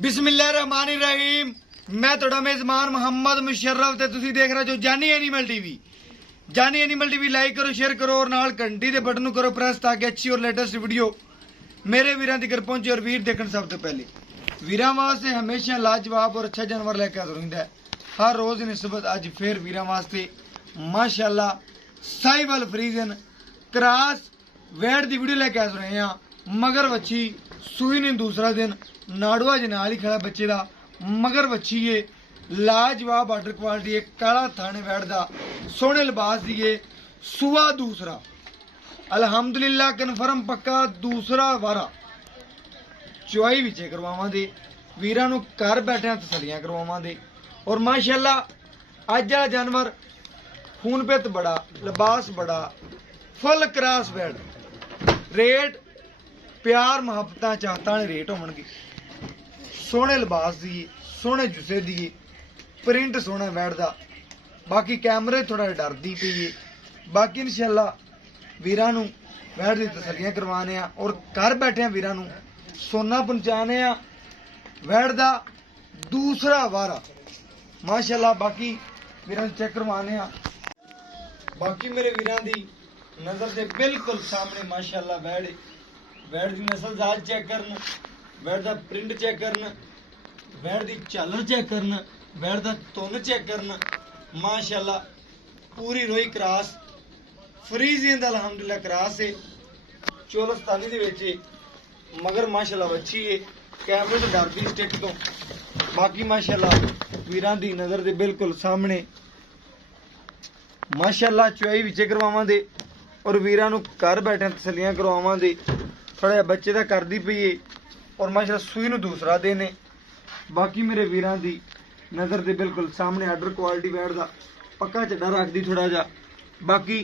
बिस्मिल्लाहिर्रहमानिर्रहीम। मैं थोड़ा मेजमान मोहम्मद मुशर्रफ ते तुसी देख रहे हो जानी एनिमल टीवी। जानी एनिमल टीवी लाइक करो, शेयर करो और नाल घंटी दे बटन करो प्रेस ताकि अच्छी और लेटेस्ट वीडियो मेरे वीरां तक पहुंचे। और वीर देखण सब तो पहले वीरां वास्ते हमेशा लाजवाब और अच्छा जानवर लेके आता रहिंदा है। हर रोज की निस्बत अज फिर वीरां वास्ते माशाअल्लाह साहिवाल फ्रीजन क्रॉस वेट की वीडियो लेके आ रहे हैं। मगर बच्ची सूई नहीं दूसरा दिन नाड़ुआ जनाल ही खड़ा बच्चे का मगर बच्ची है लाजवाब ऑर्डर क्वालिटी है। काला थाने बैठदा सोहने लिबास दी है। सुआ दूसरा अलहमदुलिल्लाह कन्फर्म पक्का दूसरा वारा चुआई विचे करवावांगे वीरां नूं घर बैठे तसलियां करवावांगे। और माशाअल्लाह अज वाला जानवर खून पित बड़ा लिबास बड़ा फुल क्रॉस बैड रेट प्यार मुहब्बत चाहता रेट होणगे। सोहने लिबास दिए सोहने जुस्से दिए प्रिंट सोहना बैठदा। बाकी कैमरे थोड़ा डरदी पई है। बाकी इंशाअल्लाह वीरां नूं बैठ दी तसलियां करवाने आ और घर बैठे वीरां नूं सोना पहुंचाने आ बैठ दा दूसरा वारा माशाअल्लाह। बाकी वीरां चेक करवाने आ। बाकी मेरे वीरां दी नजर से बिल्कुल सामने माशाअल्लाह बैठ की नस्ल जात चेक करन, बैठ दा प्रिंट चेक करन, बैठ दी झालर चेक करन, बैठ दा तुन चेक करन। माशाअल्लाह पूरी रोई क्रॉस फ्रीजियन दा अल्हम्दुलिल्लाह क्रॉस है। चोलस्तानी दे विच मगर माशाअल्लाह अच्छी है। कैमरे तो डरदी स्टिक तो। बाकी माशाअल्लाह वीरां दी नजर दे बिल्कुल सामने माशाअल्लाह चुआई विचे करवावांगे और वीरां नूं घर बैठे तसलियां करवावांगे। थोड़ा जिहा बच्चे दा करदी पई है और माशाअल्लाह सूई नूं दूसरा देने। बाकी मेरे वीरां दी नज़र दे बिल्कुल सामने आर्डर क्वालिटी बैठदा पक्का झड्डा रखदी थोड़ा जा। बाकी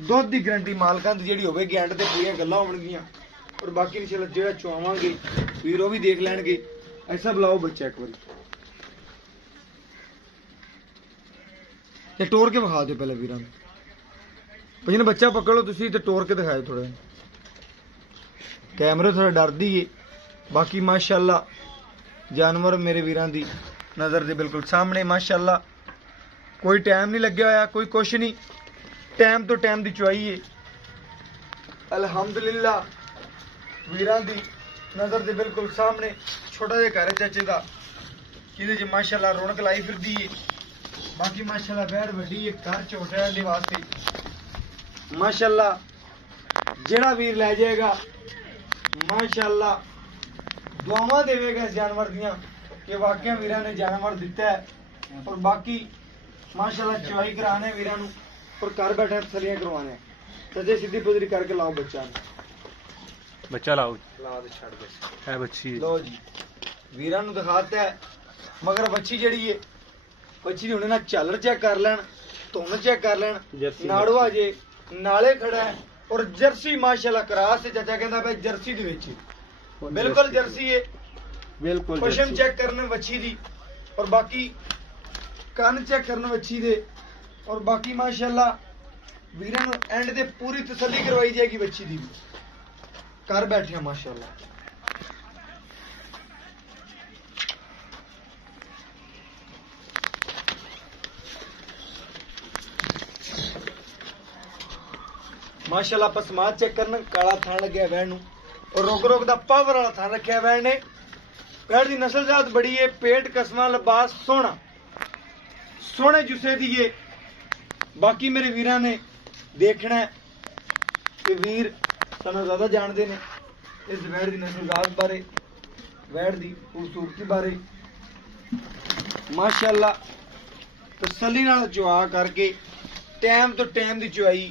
दुध की गारंटी मालकां दी जिहड़ी होवेगी एंड ते पूरियां गल्लां होणगीਆਂ। और बाकी इंशाअल्लाह जेड़ा चुआवांगे वीर वो भी देख लैणगे। ऐसा बुलाओ बच्चा एक बारी ते टोर के विखा दो पहले वीरां भाई ने बच्चा पकड़ लो तुसीं ते टोर के दिखाओ थोड़ा। कैमरे थोड़ा डरदी है। बाकी माशाअल्लाह जानवर मेरे वीरां दी नज़र दे बिल्कुल सामने माशाअल्लाह कोई टाइम नहीं लग्या होया कोई कुछ नहीं टाइम तो टाइम दी चुआई है। अल्हम्दुलिल्लाह वीरां दी नज़र दे बिल्कुल सामने छोटा जिहा घर है चाचे दा जिहदे च माशाअल्लाह रौनक लाई फिरदी है। बाकी माशाअल्लाह बैठ वड्डी है घर छोटा है दे वास्ते माशाअल्लाह जेड़ा वीर लै जाएगा माशाअल्लाह दुआवां देवेगा इस जानवर दियां कि वाकई वीरां ने जानवर दिता है। और बाकी माशाअल्लाह चुआई कराने वीरां नूं और घर बैठे तसलियां करवाने। सजे सीधी पुदरी करके लाओ बच्चा बच्चा लाओ ला दे छड़ दे है बच्ची लो जी वीरां नूं दिखाता है। मगर बच्ची जड़ी है बच्ची दी हुणे ना झालर चेक कर लैण धुन चेक कर लैण नाड़ुआ जे नाले खड़ा है और जर्सी माशाअल्लाह क्रॉस से चाचा कहंदा भाई जर्सी दे विच बिल्कुल जर्सी है बिल्कुल पशम चेक करने बच्ची दी और बाकी कान चेक करने बच्ची दे। और बाकी माशाअल्लाह वीरां नूं एंड ते पूरी तसल्ली करवाई जाएगी बच्ची दी घर बैठे माशाअल्लाह। माशाअल्लाह पसमाद चेक करना काला थान लग्या वैन नूं और रोक रोक दा पावर वाला थान रखा वैन ने। वैन दी नस्ल जात बड़ी है पेट कसमा लिबास सोहना सोहने जुस्से दी है। बाकी मेरे वीरां ने देखना है कि वीर सानू ज्यादा जानते ने इस वैड़ दी नस्ल जात बारे वैड़ दी खूबसूरती बारे माशाअल्लाह तसल्ली नाल चुआ करके टाइम तो टाइम दी चुआई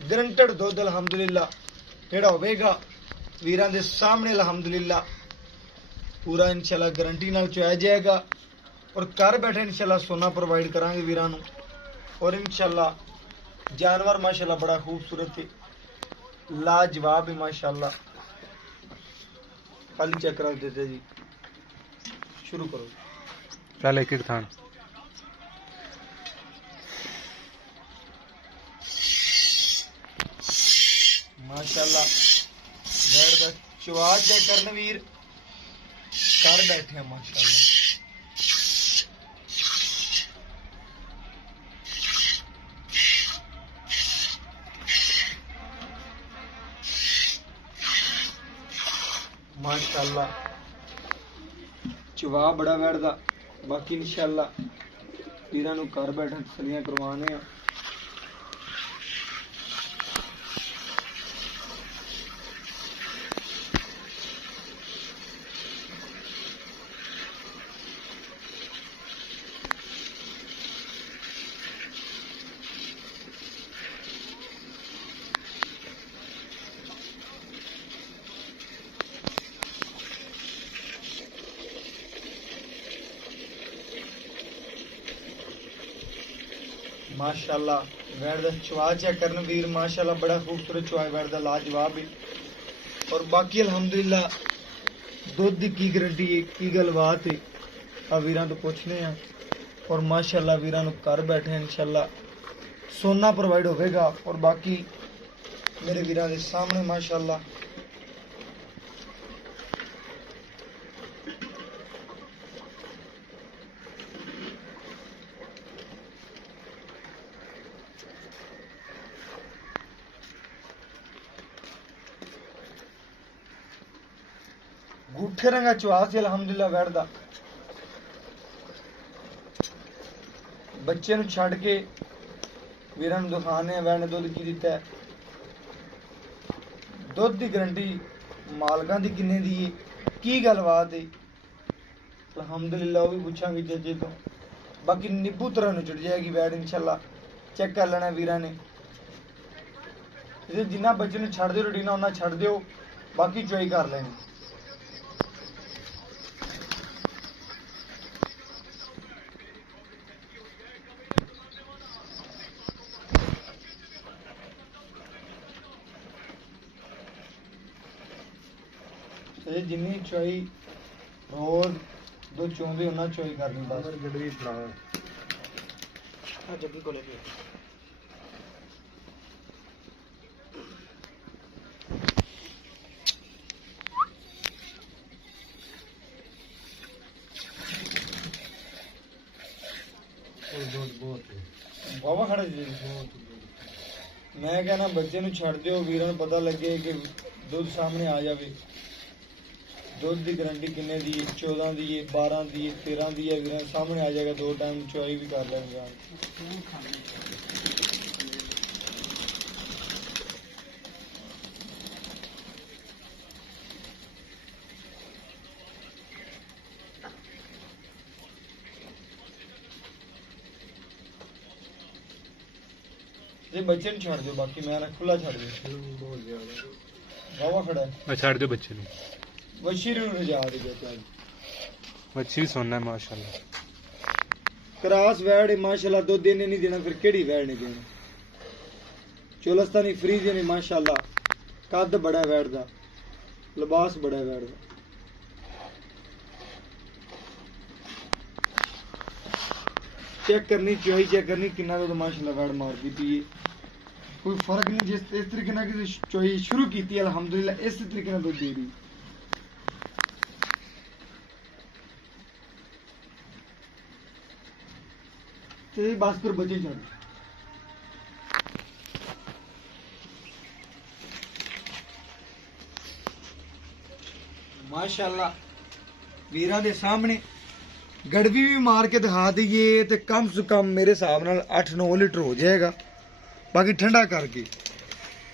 गारंटेड दुध अल्हम्दुलिल्लाह जेड़ा होवेगा वीरां दे सामने अल्हम्दुलिल्लाह पूरा इंशाअल्लाह गारंटी नाल चुआया जाएगा। और घर बैठे इंशाअल्लाह सोना प्रोवाइड करांगे वीरां नूं। और इंशाअल्लाह जानवर माशाअल्लाह बड़ा खूबसूरत है लाजवाब है माशाअल्लाह। खाली चेक करा देते जी शुरू करो चल एक एक थान माशाअल्लाह बैठ बस चुआ चेक करन वीर घर कर बैठे हैं माशाल्लाह। माशाल्लाह चवा बड़ा बैठदा। बाकी इंशाल्लाह वीरां नूं घर बैठे तसल्लियां करवाने आ। माशाल्लाह वैड़ दा चवा चेक करन वीर माशाल्लाह बड़ा खूबसूरत चवा वैड़ दा लाजवाब है। और बाकी अल्हम्दुलिल्लाह दुध दी की गारंटी है की गलबात है आ वीरां तो पुछने आ। और माशाल्लाह वीरां नूं घर बैठे इंशाल्लाह सोना प्रोवाइड होवेगा। और बाकी मेरे वीरां दे सामने माशाल्लाह गुठे रंगा चवा से अल्हम्दुलिल्लाह वैड़ दा। बच्चे नूं छड़ के वीरां नूं दिखाने वैड़ ने दुध की दिता है। दुध दी गारंटी मालकां दी किन्ने दी है की गलबात है अल्हम्दुलिल्लाह वो भी पुछांगे जजे तो। बाकी निब्बू तरह नूं चढ़ जाएगी वैड़ इंशाल्लाह चेक कर लेना वीरां ने। जिन्ना बच्चे नूं छड़ दिओ रूटीना उन्ना छड़ दिओ बाकी चोई कर लेनी। जिन्नी चोई रोज दो चौंदे उन्ना चोई करनी बस। गड्डी फड़ा जग्गी को लेके बाबा खड़े जी। मैं कहना बच्चे नूं छड़ दिओ वीरां नूं पता लगे कि दुध सामने आ जावे। दुध की गारंटी किन्ने दी है 14 दी है 12 दी है 13 दी है वीरां सामने आ जाएगा। दो टाइम चुआई भी कर लेंगे। ये बच्चे नहीं छड़ दो बाकी मैं खुला छड़ दो। बाबा खड़ा है मैं छाड़ दो बच्चे नूं। वशीर रजा दे बेटा बच्ची भी सोना है माशाल्लाह। क्रास वैड़ है माशाल्लाह। दो देने नहीं देना फिर केड़ी वैड़ नहीं देना। चोलस्तानी फ्रीज है माशाल्लाह। कद बड़ा है वैड़ दा लिबास बड़ा है वैड़ दा। चेक करनी चोई चेक करनी किन्ना तो माशाल्लाह वैड़ मारदी पई है। कोई फर्क नहीं जिस इस तरीके नाल कि चोई शुरू की अल्हम्दुलिल्लाह इस तरीके नाल दुध दे रही। तो बस फिर बचे जाओ। माशाल्लाह वीरां दे सामने गड़वी भी मार के दिखा दईए तो कम से कम मेरे हिसाब नाल 8-9 लीटर हो जाएगा। बाकी ठंडा करके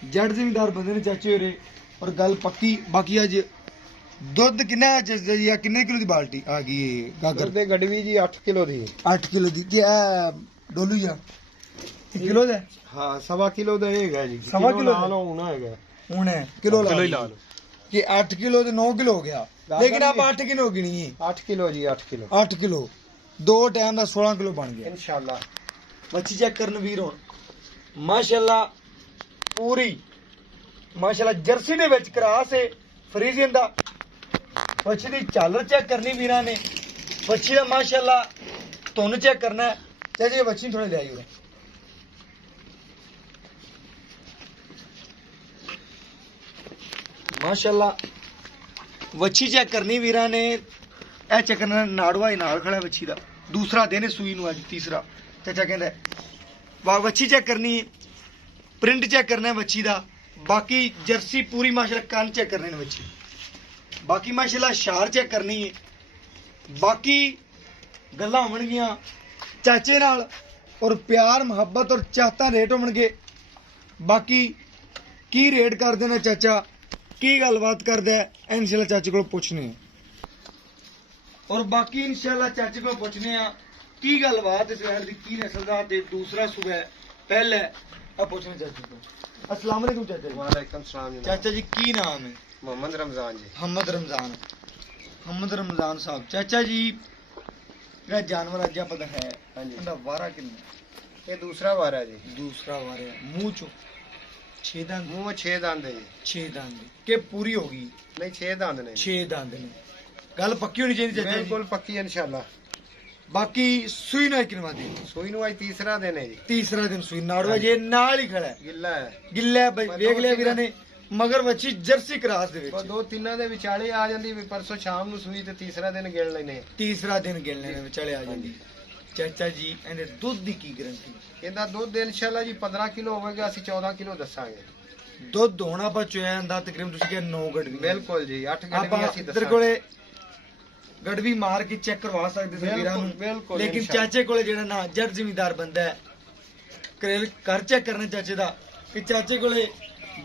जट जिमीदार बंदे ने चाचे होरे। और गल पक्की बाकी अज दुध किन्ना या किन्ने किलो दी बाल्टी आ गई है गागर ते गड़वी जी 8 किलो दी 8 किलो दी क्या डोलू या 1 किलो दा हाँ 1.25 किलो दा हैगा जी। 1.25 किलो ला लो होना हैगा हुन है किलो किलो ही ला लो कि 8 किलो तो 9 किलो हो गया। लेकिन आप 8 किलो गिनी है 8 किलो जी 8 किलो 8 किलो दो टाइम का 16 किलो बन गया इंशाल्लाह। मच्छी चेक करन वीर हुन माशाल्लाह पूरी माशाल्लाह जर्सी दे विच क्रास है फ्रीजियन दा। मच्छी दी झालर चेक करनी वीरां ने। मच्छी दा माशाल्लाह तुन चेक करना है। चाचे मच्छी थोड़ी ले आई उरे माशाल्लाह वच्छी चेक करनी वीरां ने। ਇਹ ਚੈੱਕ ਕਰਨਾ, ਨਾੜੂਆ ਹੀ ਨਾਲ ਖੜਾ ਵੱਛੀ ਦਾ, ਦੂਸਰਾ ਦਿਨ ਹੈ ਸੂਈ ਨੂੰ ਅੱਜ, ਤੀਸਰਾ। ਚਾਚਾ ਕਹਿੰਦਾ ਵਾਹ ਵੱਛੀ ਚੈੱਕ ਕਰਨੀ ਹੈ, ਪ੍ਰਿੰਟ ਚੈੱਕ ਕਰਨਾ ਹੈ ਵੱਛੀ ਦਾ, ਬਾਕੀ ਜਰਸੀ ਪੂਰੀ ਮਾਸ਼ਾਅੱਲਾ ਕੰਨ ਚੈੱਕ ਕਰਨੇ ਨੇ ਵੱਛੀ, ਬਾਕੀ ਮਾਸ਼ਾਅੱਲਾ ਸ਼ਾਰ ਚੈੱਕ ਕਰਨੀ ਹੈ, ਬਾਕੀ ਗੱਲਾਂ ਹੋਣਗੀਆਂ ਚਾਚੇ ਨਾਲ, ਔਰ ਪਿਆਰ ਮੁਹੱਬਤ ਔਰ ਚਾਹਤਾਂ ਰੇਟ ਹੋਣਗੇ। ਬਾਕੀ ਕੀ ਰੇਟ ਕਰ ਦੇਣਾ ਚਾਚਾ, ਕੀ ਗੱਲਬਾਤ ਕਰਦਾ ਹੈ, ਇਨਸ਼ਾਅੱਲਾ ਚਾਚੇ ਕੋਲ ਪੁੱਛਨੇ ਆ, ਔਰ ਬਾਕੀ ਇਨਸ਼ਾਅੱਲਾ ਚਾਚੇ ਕੋਲ ਪੁੱਛਨੇ ਆ ਕੀ ਗੱਲਬਾਤ ਇਸ ਵੈਰ ਦੀ, ਕੀ ਨਸਲ ਦਾ ਤੇ ਦੂਸਰਾ ਸੂਬਾ ਹੈ, ਪਹਿਲਾ ਹੈ, ਆ ਪੁੱਛਨੇ ਚਾਚੇ ਕੋਲ। अस्सलाम वालेकुम चाचा जी। वालेकुम सलाम जनाब। चाचा जी की नाम है? मोहम्मद रमजान जी। मोहम्मद रमजान, मोहम्मद रमजान साहब। चाचा जी ਜਿਹੜਾ ਜਾਨਵਰ ਅੱਜ ਆਪਾਂ ਦਾ ਹੈ ਉਹਦਾ ਵਾਰਾ ਕਿੰਨਾ? ਇਹ ਦੂਸਰਾ ਵਾਰ ਹੈ ਜੀ। ਦੂਸਰਾ ਵਾਰ ਹੈ। ਮੂੰਹ ਚੋਂ 6 ਦੰਦ? ਮੂੰਹ 6 ਦੰਦ ਹੈ ਜੀ। 6 ਦੰਦ ਕਿ ਪੂਰੀ ਹੋ ਗਈ? ਨਹੀਂ 6 ਦੰਦ ਨੇ। 6 ਦੰਦ ਨੇ। ਗੱਲ ਪੱਕੀ ਹੋਣੀ ਚਾਹੀਦੀ ਚਾਚਾ ਜੀ। ਬਿਲਕੁਲ ਪੱਕੀ ਇਨਸ਼ਾਅੱਲਾ। ਬਾਕੀ ਸੂਈ ਨਾਲ ਕਿਨਵਾ ਦੀ? ਸੂਈ ਨੂੰ ਅੱਜ ਤੀਸਰਾ ਦਿਨ ਹੈ ਜੀ। ਤੀਸਰਾ ਦਿਨ ਸੂਈ, ਨਾੜਵਾ ਜੇ ਨਾਲ ਹੀ ਖੜਾ ਹੈ, ਗਿੱਲਾ ਹੈ। ਗਿੱਲਾ ਹੈ ਬਈ, ਵੇਖ ਲਿਆ ਵੀਰਾਂ ਨੇ, ਮਗਰ ਵੱਛੀ ਜਰਸੀ ਕਰਾਸ ਦੇ ਵਿੱਚ। ਦੋ ਤਿੰਨਾਂ ਦੇ ਵਿਚਾਲੇ ਆ ਜਾਂਦੀ ਵੀ, ਪਰਸੋਂ ਸ਼ਾਮ ਨੂੰ ਸੂਈ ਤੇ ਤੀਸਰਾ ਦਿਨ ਗਿਣ ਲੈਨੇ। ਤੀਸਰਾ ਦਿਨ ਗਿਣਨੇ ਨੇ ਵਿਚਾਲੇ ਆ ਜਾਂਦੀ। ਚਾਚਾ ਜੀ ਇਹਦੇ ਦੁੱਧ ਦੀ ਕੀ ਗਰੰਟੀ? ਇਹਦਾ ਦੁੱਧ ਇਨਸ਼ਾਅੱਲਾ ਜੀ 15 ਕਿਲੋ ਹੋਵੇਗਾ, ਅਸੀਂ 14 ਕਿਲੋ ਦੱਸਾਂਗੇ। ਦੁੱਧ ਹੋਣਾ ਆਪਾਂ ਚੋਇਆ ਦਾ ਤਕਰੀਬਨ ਤੁਸੀਂ ਕਿਹਾ 9 ਗੜਵੀ। ਬਿਲਕੁਲ ਜੀ 8 ਆਪਾਂ ਗੜਵੀ ਅਸੀਂ ਇੱਧਰ ਦੱਸਾਂਗੇ। ਕੋਲੇ ਗੜਵੀ ਮਾਰ ਕੇ ਚੈੱਕ ਕਰਵਾ ਸਕਦੇ ਸੀ ਵੀਰਾਂ ਨੂੰ, ਬਿਲਕੁਲ ਲੇਕਿਨ ਇਨਸ਼ਾਅੱਲਾ। ਚਾਚੇ ਕੋਲੇ ਜਿਹੜਾ ਨਾ ਜੱਟ ਜ਼ਿਮੀਂਦਾਰ ਬੰਦਾ ਹੈ, ਘਰ ਚੈੱਕ ਕਰਨਾ ਚਾਚੇ ਦਾ ਕਿ ਚਾਚੇ ਕੋਲੇ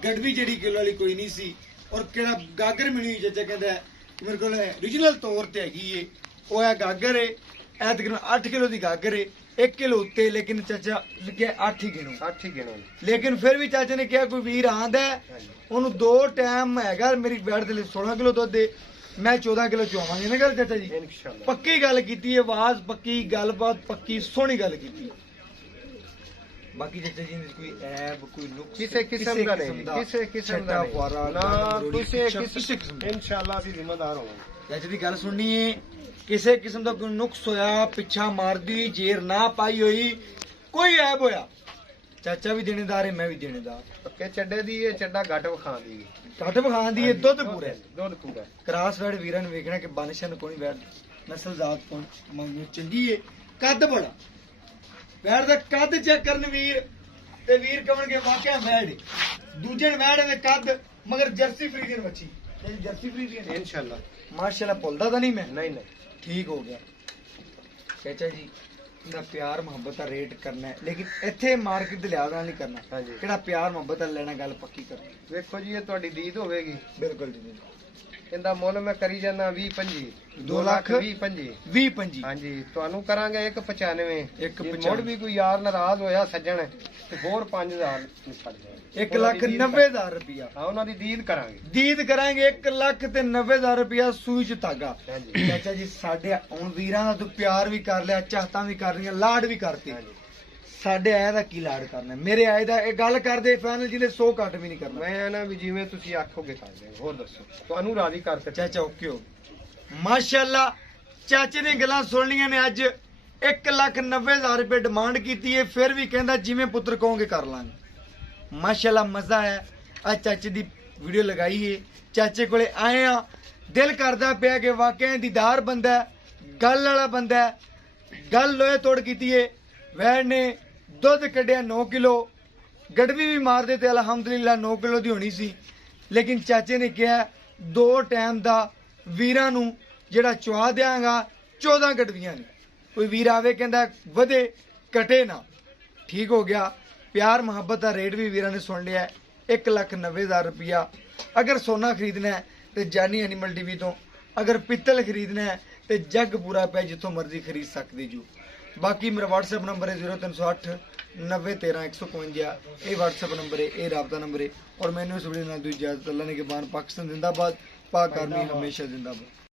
ਗੜਵੀ ਜਿਹੜੀ ਕਿਲੋ ਵਾਲੀ ਕੋਈ ਨਹੀਂ ਸੀ, ਔਰ ਕਿਹੜਾ ਗਾਗਰ ਮਿਲੀ ਚਾਚਾ ਕਹਿੰਦਾ ਹੈ ਕਿ ਮੇਰੇ ਕੋਲ ਓਰੀਜਨਲ ਤੌਰ ਤੇ ਹੈਗੀ ਏ, ਉਹ ਹੈ ਗਾਗਰ ਏ, ਇਹ ਤਕਰੀਬਨ 8 ਕਿਲੋ ਦੀ ਗਾਗਰ ਏ, 1 ਕਿਲੋ ਉੱਤੇ, ਲੇਕਿਨ ਚਾਚਾ ਤੁਸੀਂ ਕਿਹਾ 8 ਹੀ ਗਿਣੋ। 8 ਹੀ ਗਿਣੋ। ਲੇਕਿਨ ਫਿਰ ਵੀ ਚਾਚੇ ਨੇ ਕਿਹਾ ਕੋਈ ਵੀਰ ਆਂਦਾ ਹੈ, ਉਹਨੂੰ 2 ਟਾਈਮ ਹੈਗਾ, ਮੇਰੀ ਬੈਠ ਦੇ ਲਈ 16 ਕਿਲੋ ਦੁੱਧ ਦੇ, ਮੈਂ 14 ਕਿਲੋ ਚੁਆਵਾਂਗੇ ਨਾ ਗੱਲ ਚਾਚਾ ਜੀ। ਇਨਸ਼ਾਅੱਲਾ ਪੱਕੀ ਗੱਲ ਕੀਤੀ, ਆਵਾਜ਼ ਪੱਕੀ, ਗੱਲਬਾਤ ਪੱਕੀ, ਸੋਹਣੀ ਗੱਲ ਕੀਤੀ। ਬਾਕੀ ਚਾਚਾ ਜੀ ਕੋਈ ਐਬ ਕੋਈ ਨੁਕਸ ਕਿਸੇ ਕਿਸਮ ਦਾ ਨਹੀਂ, ਕਿਸੇ ਕਿਸਮ ਦਾ ਨਹੀਂ, ਨਾ ਕਿਸੇ ਕਿਸਮ। ਇਨਸ਼ਾਅੱਲਾ ਅਸੀਂ ਜ਼ਿੰਮੇਦਾਰ ਹੋਵਾਂਗੇ। ਚਾਚਾ ਦੀ ਗੱਲ ਸੁਣਨੀ ਹੈ, ਕਿਸੇ ਕਿਸਮ ਦਾ ਕੋਈ ਨੁਕਸ ਹੋਇਆ, ਪਿੱਛਾ ਮਾਰਦੀ, ਜੇਰ ਨਾ ਪਾਈ ਹੋਈ, ਕੋਈ ਐਬ ਹੋਇਆ, ਚਾਚਾ ਵੀ ਦੇਣੇਦਾਰ ਹੈ, ਮੈਂ ਵੀ ਦੇਣੇਦਾਰ। ਪੱਕੇ ਚੱਡੇ ਦੀ ਇਹ ਚੱਡਾ ਘੱਟ ਵਿਖਾ ਦੀ, ਘੱਟ ਵਿਖਾਣ ਦੀ ਹੈ, ਦੁੱਧ ਪੂਰਾ, ਦੁੱਧ ਪੂਰਾ। ਕਰਾਸ ਵੈੜ ਵੀਰਾਂ ਨੂੰ ਵੇਖਣਾ ਕਿ ਬਾਨਸ਼ਨ ਕੋਈ ਵੈੜ ਨਸਲ ਜ਼ਾਤ ਕੋਣ ਮੰਗੂ ਚੰਗੀ ਹੈ, ਕੱਦ ਬੜਾ, ਵੈੜ ਦਾ ਕੱਦ ਚੈੱਕ ਕਰਨ ਵੀਰ, ਤੇ ਵੀਰ ਕਹਣਗੇ ਵਾਕਿਆ ਵੈੜ ਹੈ। ਦੂਜੇ ਵੈੜ ਦੇ ਕੱਦ ਮਗਰ ਜਰਸੀ ਫਰੀਡੀਅਨ ਬੱਚੀ, ਜਰਸੀ ਫਰੀਡੀਅਨ ਇਨਸ਼ਾਅੱਲਾ ਮਾਸ਼ਾਅੱਲਾ। ਭੁੱਲਦਾ ਤਾਂ ਨਹੀਂ ਮੈਂ? ਨਹੀਂ ਨਹੀਂ ਠੀਕ ਹੋ ਗਿਆ ਚਾਚਾ ਜੀ। ਇਹਦਾ ਪਿਆਰ ਮੁਹੱਬਤ ਦਾ ਰੇਟ ਕਰਨਾ ਹੈ, ਲੇਕਿਨ ਇੱਥੇ ਮਾਰਕੀਟ ਦੇ ਲਿਹਾਜ਼ ਨਾਲ ਨਹੀਂ ਕਰਨਾ। ਹਾਂਜੀ। ਕਿਹੜਾ ਪਿਆਰ ਮੁਹੱਬਤ ਦਾ ਲੈਣਾ, ਗੱਲ ਪੱਕੀ ਕਰਨੀ। ਵੇਖੋ ਜੀ ਇਹ ਤੁਹਾਡੀ ਦੀਦ ਹੋਵੇਗੀ। ਬਿਲਕੁਲ ਜੀ। ਇਹਦਾ ਮੁੱਲ ਮੈਂ ਕਰੀ ਜਾਂਦਾ 20-25, 2 ਲੱਖ 20-25। 20-25 ਹਾਂਜੀ ਤੁਹਾਨੂੰ ਕਰਾਂਗੇ 195। 195 ਮੁੜ ਵੀ ਕੋਈ ਯਾਰ ਨਾਰਾਜ਼ ਹੋਇਆ ਸੱਜਣ ਤੇ ਹੋਰ 5000 ਛੱਡ ਦੇ। 1,90,000 ਰੁਪਇਆ ਹਾਂ ਉਹਨਾਂ ਦੀ ਦੀਦ ਕਰਾਂਗੇ। ਦੀਦ ਕਰਾਂਗੇ 1,90,000 ਰੁਪਇਆ ਸੂਈ ਚ ਧਾਗਾ। ਹਾਂਜੀ। ਚਾਚਾ ਜੀ ਸਾਡੇ ਹੁਣ ਵੀਰਾਂ ਦਾ ਤੂੰ ਪਿਆਰ ਵੀ ਕਰ ਲਿਆ, ਚਾਹਤਾਂ ਵੀ ਕਰ ਰਹੀਆਂ, ਲਾਡ ਵੀ ਕਰਤੇ। ਹਾਂਜੀ। ਸਾਡੇ ਆਏ ਦਾ ਕੀ ਲਾਡ ਕਰਨਾ? ਮੇਰੇ ਆਏ ਦਾ ਇਹ ਗੱਲ ਕਰਦੇ ਫਾਈਨਲ ਜਿਹਨੇ 100 ਘੱਟ ਵੀ ਨਹੀਂ ਕਰਨਾ। ਮੈਂ ਨਾ ਵੀ ਜਿਵੇਂ ਤੁਸੀਂ ਆਖੋਗੇ ਕਰ ਦੇਵਾਂਗੇ। ਹੋਰ ਦੱਸੋ ਤੁਹਾਨੂੰ ਰਾਜ਼ੀ ਕਰਕੇ ਚਾਚਾ ਓਕੇ ਹੋ। ਮਾਸ਼ਾਅੱਲਾ ਚਾਚੇ ਦੀਆਂ ਗੱਲਾਂ ਸੁਣ ਲਈਆਂ ਨੇ। ਅੱਜ 1,90,000 ਰੁਪਏ ਡਿਮਾਂਡ ਕੀਤੀ ਹੈ, ਫਿਰ ਵੀ ਕਹਿੰਦਾ ਜਿਵੇਂ ਪੁੱਤਰ ਕਹੋਗੇ ਕਰ ਲਾਂਗੇ। ਮਾਸ਼ਾਅੱਲਾ ਮਜ਼ਾ ਹੈ। ਅੱਜ ਚਾਚੇ ਦੀ ਵੀਡੀਓ ਲਗਾਈ ਹੈ, ਚਾਚੇ ਕੋਲੇ ਆਏ ਆ, ਦਿਲ ਕਰਦਾ ਪਿਆ ਕਿ ਵਾਕਿਆ ਦੀਦਾਰ ਬੰਦਾ ਹੈ, ਗੱਲ ਵਾਲਾ ਬੰਦਾ ਹੈ, ਗੱਲ ਲੋਹੇ ਤੋੜ ਕੀਤੀ ਹੈ। ਵੈੜ ਨੇ ਦੁੱਧ ਕੱਢਿਆ 9 ਕਿਲੋ, ਗੜਵੀ ਵੀ ਮਾਰਦੇ ਤੇ ਅਲਹਮਦੁਲਿਲਾ 9 ਕਿਲੋ ਦੀ ਹੋਣੀ ਸੀ, ਲੇਕਿਨ ਚਾਚੇ ਨੇ ਕਿਹਾ 2 ਟਾਈਮ ਦਾ ਵੀਰਾਂ ਨੂੰ ਜਿਹੜਾ ਚੁਆ ਦਿਆਂਗਾ 14 ਗੜਵੀਆਂ ਨੇ। ਕੋਈ ਵੀਰ ਆਵੇ ਕਹਿੰਦਾ ਵਧੇ ਘਟੇ ਨਾ, ਠੀਕ ਹੋ ਗਿਆ। ਪਿਆਰ ਮੁਹੱਬਤ ਦਾ ਰੇਟ ਵੀ ਵੀਰਾਂ ਨੇ ਸੁਣ ਲਿਆ, 1,90,000 ਰੁਪਇਆ। ਅਗਰ ਸੋਨਾ ਖਰੀਦਣਾ ਹੈ ਤੇ ਜਾਨੀ ਐਨੀਮਲ ਟੀਵੀ ਤੋਂ, ਅਗਰ ਪਿੱਤਲ ਖਰੀਦਣਾ ਹੈ ਤੇ ਜੱਗ ਪੂਰਾ ਪਿਆ ਜਿੱਥੋਂ ਮਰਜ਼ੀ ਖਰੀਦ ਸਕਦੇ ਜੋ। ਬਾਕੀ ਮੇਰਾ WhatsApp ਨੰਬਰ है 0308 90 13 151। ਇਹ WhatsApp ਨੰਬਰ ਹੈ, ਇਹ ਰਾਬਤਾ ਨੰਬਰ ਹੈ। और मैंने इस वीडियो नाल दी इजाजत। अल्लाह ने के बान पाकिस्तान जिंदाबाद, पाक आर्मी हमेशा जिंदाबाद।